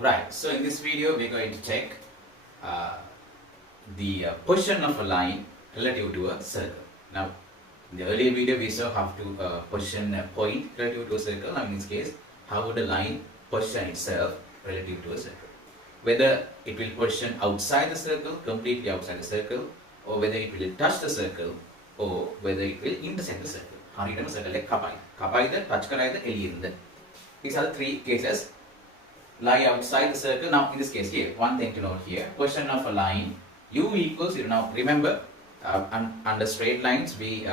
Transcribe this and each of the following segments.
Right, so in this video we're going to check uh, the position of a line relative to a circle. Now, in the earlier video we saw how to position a point relative to a circle. Now in this case, how would a line position itself relative to a circle? Whether it will position outside the circle, completely outside the circle, or whether it will touch the circle, or whether it will intersect the circle. හරියටම circle එක කපයි. කපයිද touch කරයිද එළියෙන්ද? These are the three cases. Lie outside the circle. Now in this case here, one thing to note here, position of a line u equals 0. Now remember, under straight lines we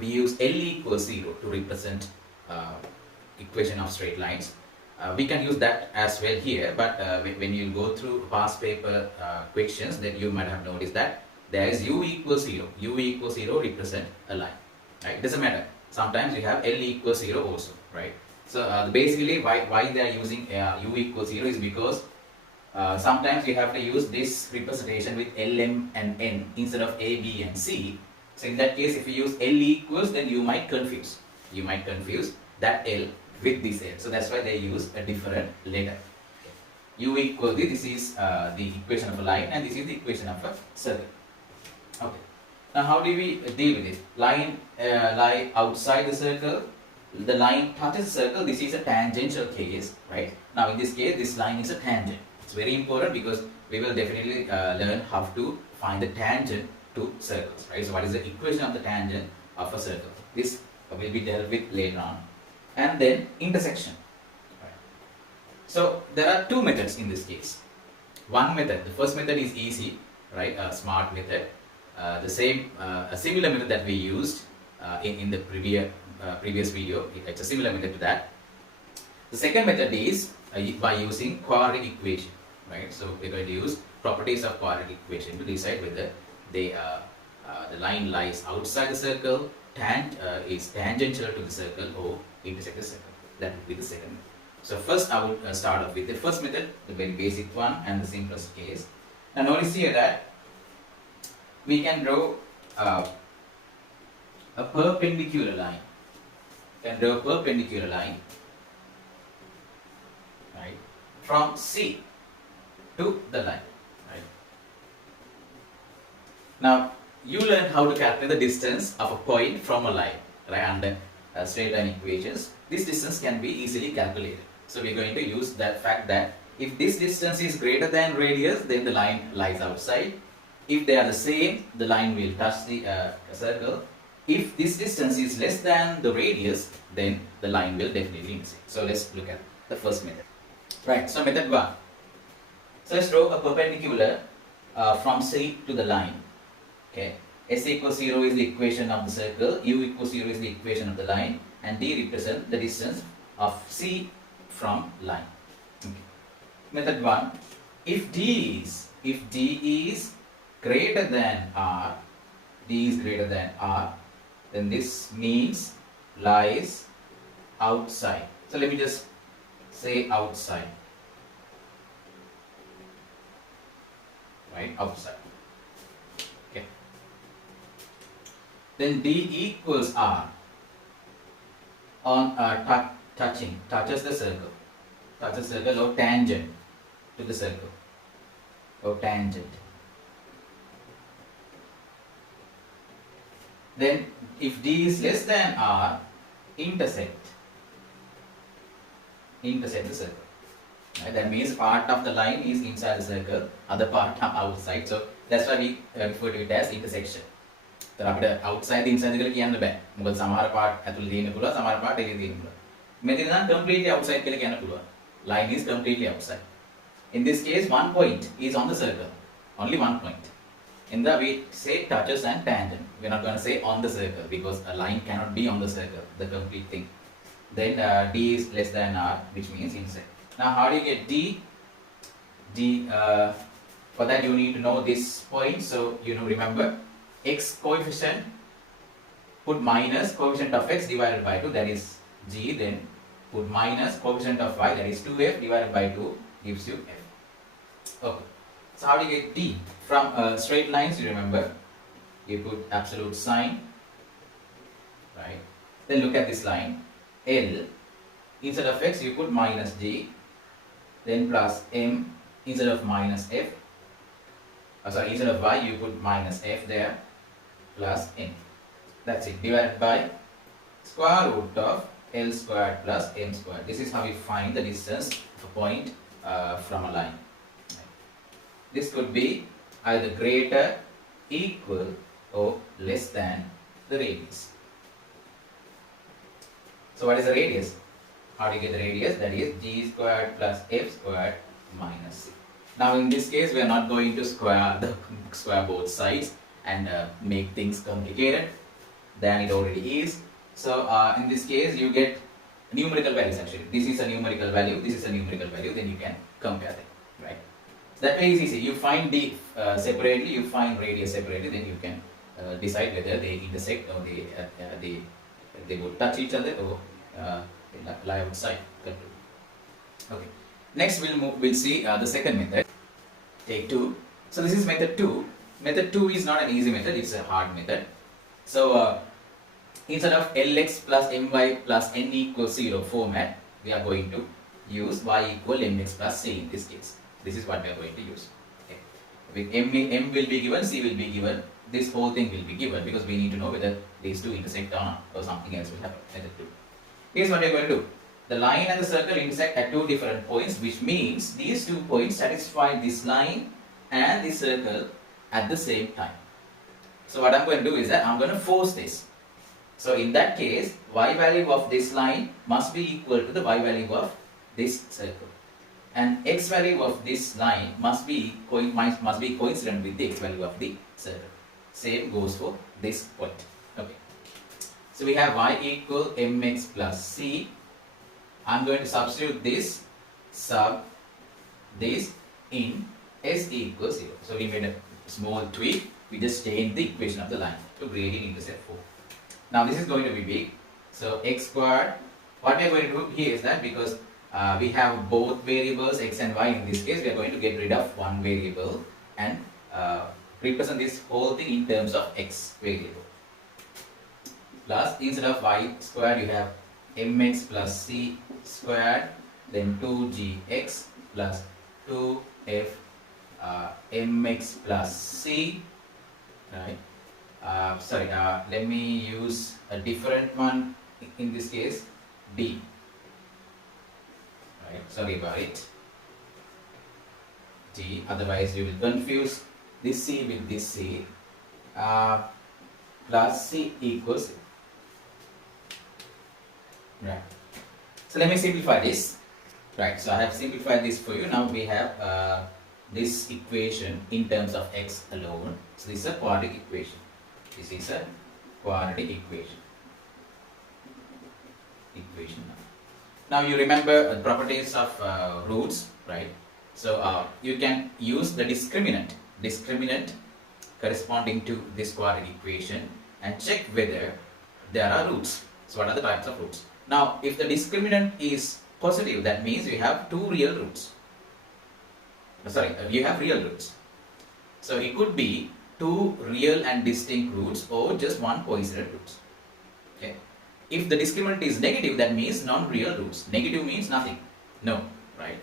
use L equals 0 to represent equation of straight lines. We can use that as well here, but when you go through past paper questions, then you might have noticed that there is u equals 0. U equals 0 represent a line. Right? It doesn't matter. Sometimes you have L equals 0 also, right? So basically why they are using u equals 0 is because sometimes you have to use this representation with L, M and N instead of A, B and C. So in that case, if you use L equals, then you might confuse. You might confuse that L with this L. So that's why they use a different letter. U equals this is the equation of a line and this is the equation of a circle. Okay. Now how do we deal with it? Line lie outside the circle. The line touches the circle. This is a tangential case, right? Now in this case, this line is a tangent. It's very important because we will definitely learn how to find the tangent to circles, right? So what is the equation of the tangent of a circle? This will be dealt with later on. And then intersection. Right. So there are two methods in this case. One method, the first method is easy, right? A smart method. A similar method that we used in the previous video. It's a similar method to that. The second method is by using quadratic equation, right? So we're going to use properties of quadratic equation to decide whether the line lies outside the circle, is tangential to the circle, or intersect the circle. That would be the second method. So first I would start off with the first method, the very basic one and the simplest case. Now notice here that we can draw a perpendicular line. Right, from C to the line. Right. Now you learn how to calculate the distance of a point from a line, right? Under straight line equations, this distance can be easily calculated. So we're going to use that fact that if this distance is greater than radius, then the line lies outside. If they are the same, the line will touch the circle. If this distance is less than the radius, then the line will definitely intersect. So let's look at the first method. Right, so method 1. So let's draw a perpendicular from C to the line. Okay, S equals 0 is the equation of the circle, U equals 0 is the equation of the line, and D represents the distance of C from line. Okay. Method 1. If D is greater than R, D is greater than R, then this means lies outside. So let me just say outside. Right, outside. Okay. Then D equals R on touches the circle. Or tangent to the circle. Or tangent. Then if D is less than R, intersect the circle. Right? That means part of the line is inside the circle, other part outside. So that's why we refer to it as intersection. So අපිට outside inside කියලා කියන්න බෑ. මොකද සමහර part ඇතුළේ තියෙන්න පුළුවන්, සමහර part එළියේ තියෙන්න පුළුවන්. මෙතන නම් completely outside කියලා කියන්න පුළුවන්. Line is completely outside. In this case, one point is on the circle. Only one point. In the we say touches and tangent. We're not going to say on the circle because a line cannot be on the circle, the complete thing. Then D is less than R, which means inside. Now how do you get D? For that you need to know this point. So remember X coefficient, put minus coefficient of X divided by 2, that is G. Then put minus coefficient of Y, that is 2F divided by 2 gives you F. Okay. So how do you get D? From straight lines, you remember, you put absolute sign, right? Then look at this line, L, instead of X you put minus G, then plus m instead of minus f. Sorry, instead of y you put minus f there, plus n. That's it, divided by square root of L squared plus m squared. This is how we find the distance of a point from a line. This could be either greater, equal or less than the radius. So what is the radius? How do you get the radius? That is g squared plus f squared minus c. Now in this case we are not going to square both sides and make things complicated than it already is. So in this case you get numerical values actually. This is a numerical value, this is a numerical value, then you can compare them, right? That way is easy. You find d separately, you find radius separately, then you can decide whether they intersect or they will touch each other or lie outside. Okay. Next we'll see the second method. Take 2. So this is method 2. Method 2 is not an easy method, it's a hard method. So instead of Lx plus my plus n equals 0 format, we are going to use y equal mx plus c in this case. This is what we are going to use. Okay. With m will be given, c will be given, this whole thing will be given because we need to know whether these two intersect or not, or something else will happen. Method 2. Here's what we are going to do. The line and the circle intersect at two different points, which means these 2 points satisfy this line and this circle at the same time. So what I'm going to do is that I'm going to force this. So in that case, y value of this line must be equal to the y value of this circle, and x value of this line must be coincident with the x value of the circle. Same goes for this point. Okay. So we have y equal mx plus c. I'm going to substitute this in s equals 0. So we made a small tweak. We just changed the equation of the line to gradient intercept 4. Now this is going to be big. So x squared. What we are going to do here is that because we have both variables x and y in this case, we are going to get rid of one variable and represent this whole thing in terms of x variable. Plus instead of y squared you have mx plus c squared, then 2gx plus 2f mx plus c, right? Let me use a different one in this case, d, right? Sorry about it, d, otherwise you will confuse this c with this c, plus c equals, right? So let me simplify this. Right, so I have simplified this for you. Now we have this equation in terms of x alone. So this is a quadratic equation. This is a quadratic equation. Now you remember the properties of roots, right? So you can use the discriminant corresponding to this quadratic equation and check whether there are roots. So what are the types of roots? Now, if the discriminant is positive, that means you have two real roots. You have real roots. So it could be two real and distinct roots or just one coincident root. Okay. If the discriminant is negative, that means non-real roots. Negative means nothing. No, right?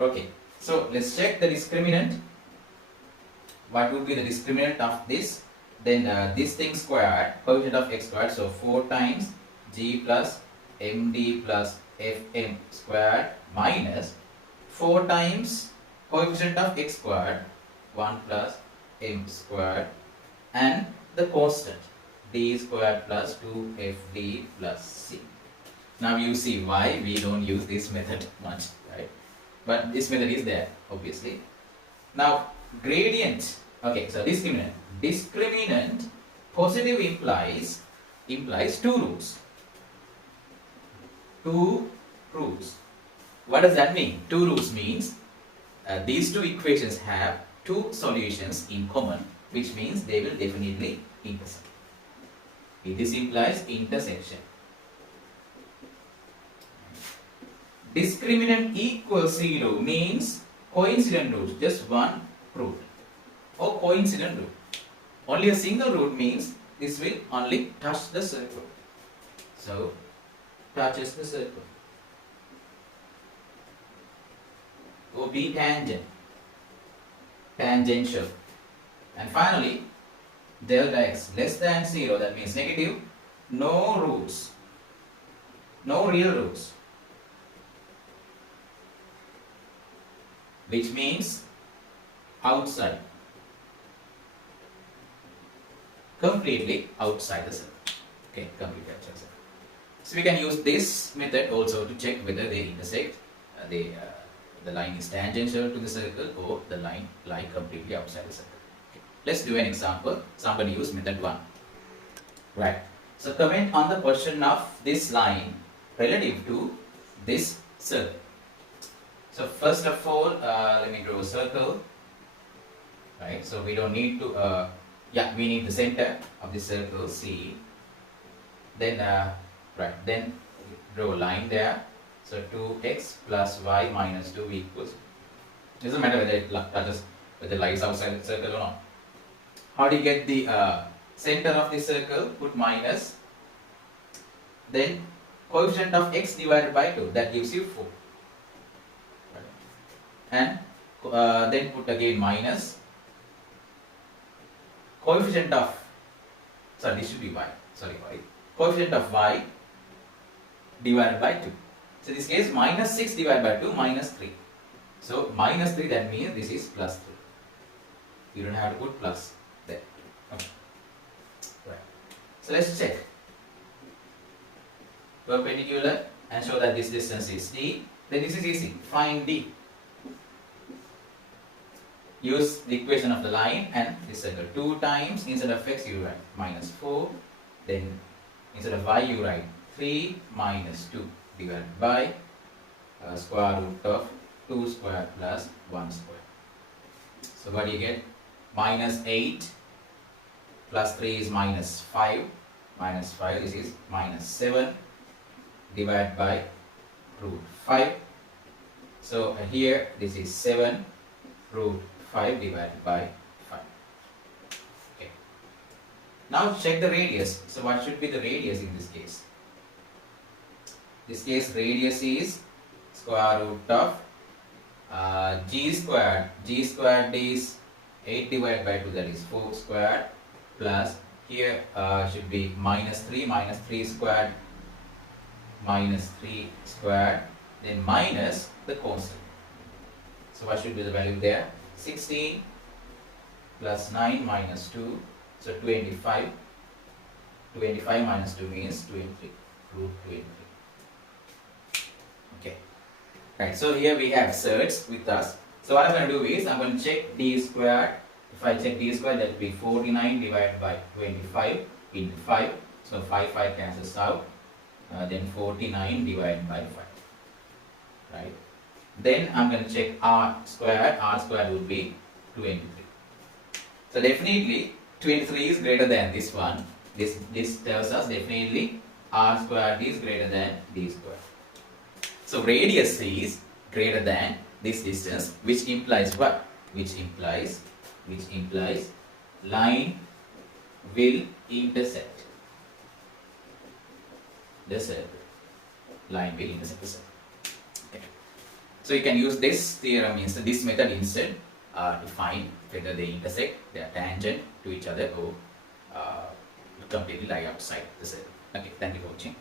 Okay. So let's check the discriminant. What would be the discriminant of this? Then this thing squared, coefficient of x squared, so 4 times g plus md plus fm squared minus 4 times coefficient of x squared 1 plus m squared and the constant d squared plus 2fd plus c. Now you see why we don't use this method much, right? But this method is there obviously. Now gradient, okay, so discriminant positive implies two roots. Two roots. What does that mean? Two roots means these two equations have two solutions in common, which means they will definitely intersect. This implies intersection. Discriminant equals 0 means coincident roots, just one root or coincident root. Only a single root means this will only touch the circle. So touches the circle. or be tangential. And finally, delta x less than 0, that means negative, no roots, no real roots, which means outside, completely outside the circle. Okay, completely outside the circle. So we can use this method also to check whether they intersect, the line is tangential to the circle or the line lie completely outside the circle. Okay. Let's do an example. Somebody use method 1. Right. So comment on the position of this line relative to this circle. So first of all, let me draw a circle. Right. So we don't need to. We need the center of the circle C. Then then draw a line there. So 2x plus y minus 2 equals. Doesn't matter whether it touches, whether it lies outside the circle or not. How do you get the center of the circle? Put minus. Then coefficient of x divided by 2. That gives you 4. And then put again minus. Coefficient of, sorry, this should be y. Sorry, y. Coefficient of y divided by 2. So in this case, minus 6 divided by 2, minus 3. So minus 3, that means this is plus 3. You don't have to put plus there. Okay. Right. So let's check. Perpendicular and show that this distance is d. Then this is easy. Find d. Use the equation of the line and this circle. 2 times, instead of x you write minus 4. Then instead of y you write 3 minus 2 divided by square root of 2 square plus 1 square. So what do you get? Minus 8 plus 3 is minus 5. Minus 5, this is minus 7 divided by root 5. So here this is 7 root 5 divided by 5. Okay. Now check the radius. So what should be the radius in this case? This case radius is square root of g squared. G squared is 8 divided by 2, that is 4 squared, plus here should be minus 3 squared, minus 3 squared, then minus the constant. So what should be the value there? 16 plus 9 minus 2, so 25. 25 minus 2 means 23, root 23. Okay. Right, so here we have surds with us. So what I'm going to do is, I'm going to check d squared. If I check d squared, that will be 49 divided by 25 into 5. So 5 cancels out. Then 49 divided by 5. Right. Then I'm going to check r squared. R squared would be 23. So definitely 23 is greater than this one. This tells us definitely r squared is greater than d squared. So radius is greater than this distance, which implies what? Which implies line will intersect the circle. Line will intersect the circle. Okay. So you can use this theorem instead, this method instead, to find whether they intersect, they are tangent to each other, or completely lie outside the circle. Okay, thank you for watching.